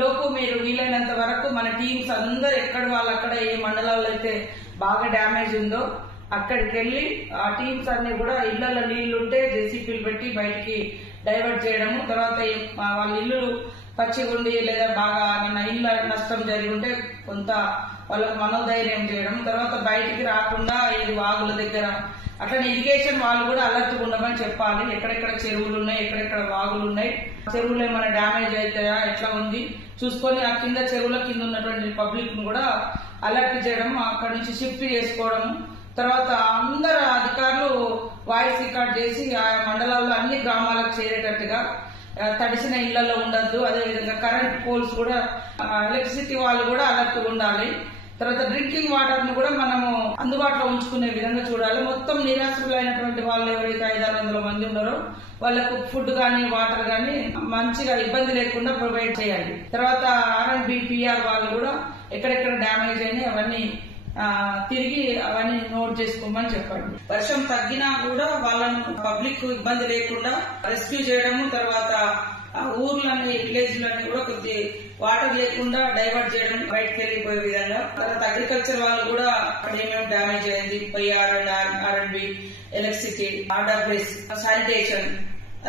లోపు మీరు వీలైనంత వరకు మన టీమ్స్ అందరు ఎక్కడ వాళ్ళక్కడ ఏ మండలాల్లో అయితే బాగా డ్యామేజ్ ఉందో అక్కడికి వెళ్లి ఆ టీమ్స్ అన్ని కూడా ఇళ్లలో నీళ్లుంటే జేసీపీలు పెట్టి బయటికి డైవర్ట్ చేయడము. తర్వాత వాళ్ళ ఇల్లు పచ్చిగుండి లేదా బాగా ఇళ్ళ నష్టం జరిగి ఉంటే కొంత వాళ్ళకు మనోధైర్యం చేయడం. తర్వాత బయటికి రాకుండా ఇది వాగుల దగ్గర అట్లనే ఇరిగేషన్ వాళ్ళు కూడా అలర్ట్ ఉండమని చెప్పాలి. ఎక్కడెక్కడ చెరువులు ఉన్నాయి, ఎక్కడెక్కడ వాగులు ఉన్నాయి, చెరువులు ఏమైనా డ్యామేజ్ అవుతాయా, ఎట్లా ఉంది చూసుకొని ఆ కింద చెరువుల కింద ఉన్నటువంటి పబ్లిక్ ను కూడా అలర్ట్ చేయడం, అక్కడి నుంచి షిఫ్ట్ చేసుకోవడం. తర్వాత అందరు అధికారులు వాయిస్ రికార్డ్ చేసి ఆ మండలాల్లో అన్ని గ్రామాలకు చేరేటట్టుగా తడిసిన ఇళ్లలో ఉండద్దు. అదేవిధంగా కరెంట్ పోల్స్ కూడా ఎలక్ట్రిసిటీ వాళ్ళు కూడా అలర్ట్ ఉండాలి. తర్వాత డ్రింకింగ్ వాటర్ ను కూడా మనము అందుబాటులో ఉంచుకునే విధంగా చూడాలి. మొత్తం నిరాశ్రులైనటువంటి వాళ్ళు ఎవరైతే 500-600 మంది ఉన్నారో వాళ్ళకు ఫుడ్ గానీ వాటర్ గానీ మంచిగా ఇబ్బంది లేకుండా ప్రొవైడ్ చేయాలి. తర్వాత R&B PR వాళ్ళు కూడా ఎక్కడెక్కడ డ్యామేజ్ అయినాయి అవన్నీ తిరిగి అవన్నీ నోట్ చేసుకోమని చెప్పండి. వర్షం తగ్గినా కూడా వాళ్ళను పబ్లిక్ ఇబ్బంది లేకుండా రెస్క్యూ చేయడము. తర్వాత ఊర్లన్నీ విలేజ్లన్నీ కూడా కొద్ది వాటర్ లేకుండా డైవర్ట్ చేయడం, బయటకు వెళ్ళిపోయే విధంగా. తర్వాత అగ్రికల్చర్ వాళ్ళు కూడా అక్కడ ఏమేమి డ్యామేజ్ అయింది, R&B, ఎలక్ట్రిసిటీ, RWS, శానిటేషన్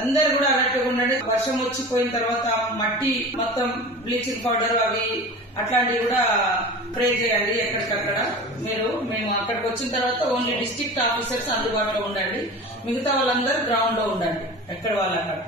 అందరు కూడా అలర్ట్గా ఉండండి. వర్షం వచ్చిపోయిన తర్వాత మట్టి మొత్తం బ్లీచింగ్ పౌడర్ అవి అట్లాంటివి కూడా స్ప్రే చేయండి ఎక్కడికక్కడ. మేము అక్కడికి వచ్చిన తర్వాత ఓన్లీ డిస్ట్రిక్ట్ ఆఫీసర్స్ అందుబాటులో ఉండండి, మిగతా వాళ్ళందరూ గ్రౌండ్ లో ఉండండి ఎక్కడ వాళ్ళక్కడ.